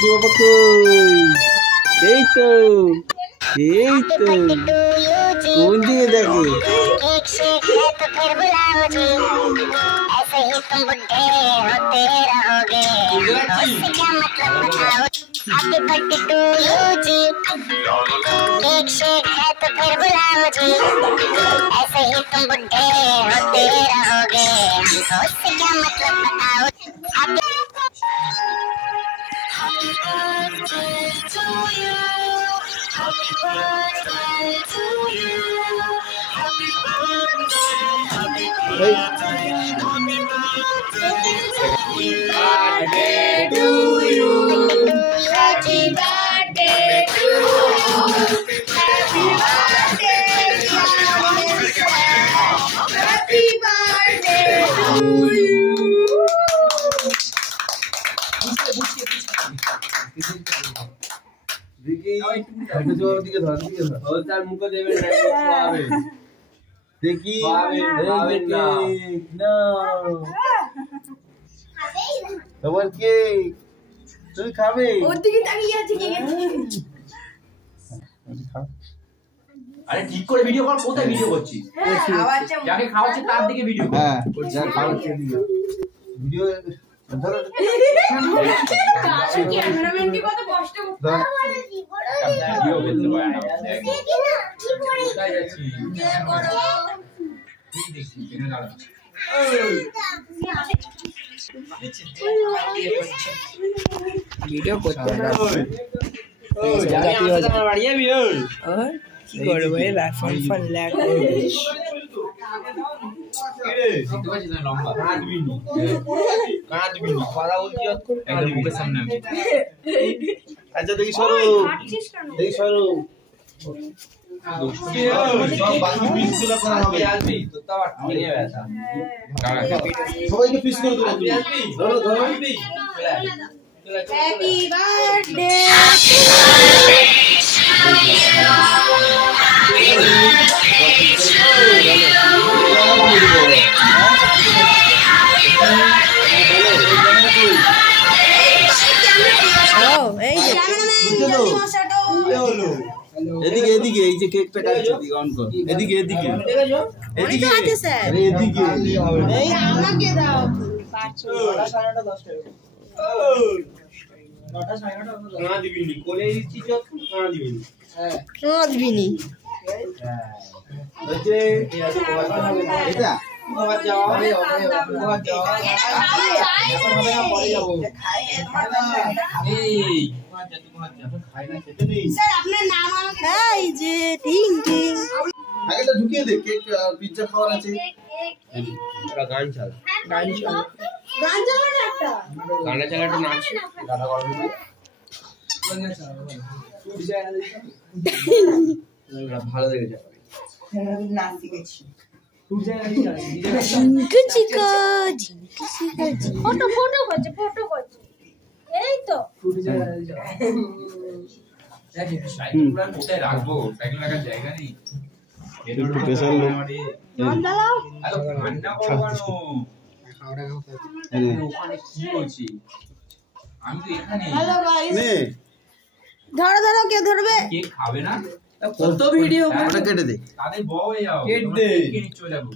বলছি বাবা কই? এই তো কোন দিকে দেখে? हैप्पी बर्थडे टू यू जी, केक शेक है तो फिर बुलाओ जी, ऐसे ही तुम बुढ़े होते रहोगे, हमको उससे क्या मतलब बताओ। Happy birthday to you, happy birthday to you, happy birthday, happy birthday, happy birthday to you, happy birthday to you, happy birthday, happy birthday to you. দেখি হাতে জোর দিকে ধর ও তার মুখে দেবেন না খাওয়াবে দেখি খাবেন না তোমার কে তুমি খাবে ওর দিকে তাকিয়ে আছে কে আরে ঠিক করে ভিডিও কর কোথায় ভিডিও করছিস যাকে খাওয়াচ্ছে তার দিকে ভিডিও কর হ্যাঁ যা খাওয়াচ্ছে দিকে ভিডিও ধরো ক্যামেরাম্যান কি কত কষ্ট করতে ভিডিও করতে পারে না কোথায় যাচ্ছি ঠিক দেখছি এখানে দাঁড়া ভিডিও করতে ওই জাতি আছে আমার বাড়ি যাবি ওই কি করব এই রাফন ফন ল্যাগ দেখতে পাচ্ছিস না লম্বা কাঁদবি নি কথা বলছি একদম মুখের সামনে আচ্ছা দেখি সরো দেখি সরো সব বাকি পিসগুলো করা হবে আসবি তো তাও নিয়ে আসা সবাইকে পিস করে দেবো ধরো ধরো হ্যাপি বার্থডে এদিকে এদিকে এই যে কেকটা কাটছে এদিকে অন কর এদিকে এদিকে এদিকে আছে স্যার আরে এদিকে এই আমাকে দাও না দিবি নি কোলে দিচ্ছি যত না দিবি নি দিবিনি হচ্ছে এটা বাবা যাও বাবা যাও এখন হবে না পরে যাব এই খাই না খেতে নেই স্যার আপনার নাম আমাকে এই যে টিং টিং আগে তো ঢুকিয়ে দে কেক পিজ্জা খাওয়ার আছে ওরা গান চাল গান চালানো একটা গানা চালাটা নাচ গানা করবি ভালো দেখেছে নাচ শিখেছি ঝিঙ্কা চিকা ফটো করছে এই তো সাইকেল কোথায় রাখবো সাইকেল রাখার জায়গা নেই স্পেশাল লোক নাম দাও এত ঠান্ডা করবানো ওখানে কি বলছি আমি তো এখানে হ্যালো গাইস নে ধরো কে ধরবে কেক খাবে না কত ভিডিও ওটা কেটে দে তাদের বউ হয়ে যাও কেট দে। কেক চলে যাবো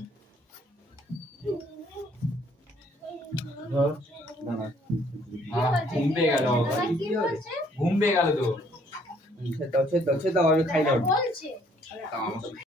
ঘুম পেয়ে গেল ঘুম পেয়ে গেল তো দাও আমি খাই না বলছে তাও আমার